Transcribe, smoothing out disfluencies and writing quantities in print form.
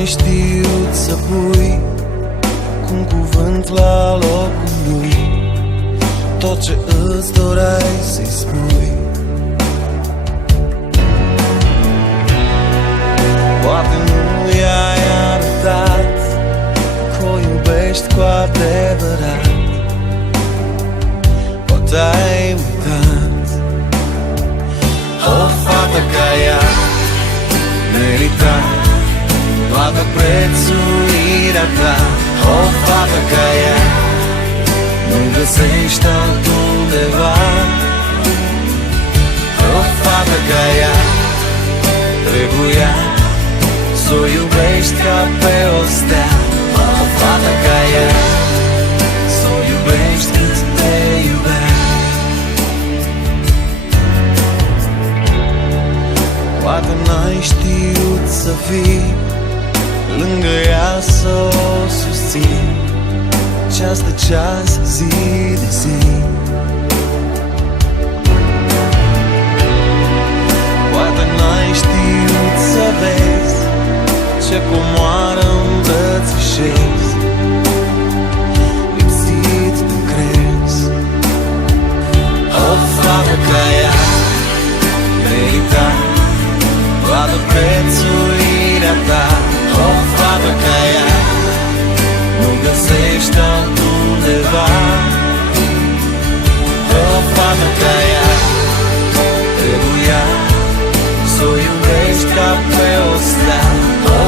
n-ai știut să pui cu un cuvânt la locul lui tot ce îți doreai să-i spui. Poate nu i-ai arătat că o iubești cu adevărat, poate ai uitat. O fată ca ea merita toată prețuirea ta. O fată ca ea nu găsești altundeva. O fată ca ea trebuia să o iubești ca pe o stea. O fată ca ea să o iubești cât te iubea. Poate n-ai știut să fii lângă ea să o susții ceas de ceas, zi de zi. Poate n-ai știut să vezi ce comoară îmbrățișezi, lipsit de crez. O fată ca ea merita toată prețuirea ta. O fată ca ea nu găsești altundeva. O fată ca ea trebuia să o iubești ca pe o stea. O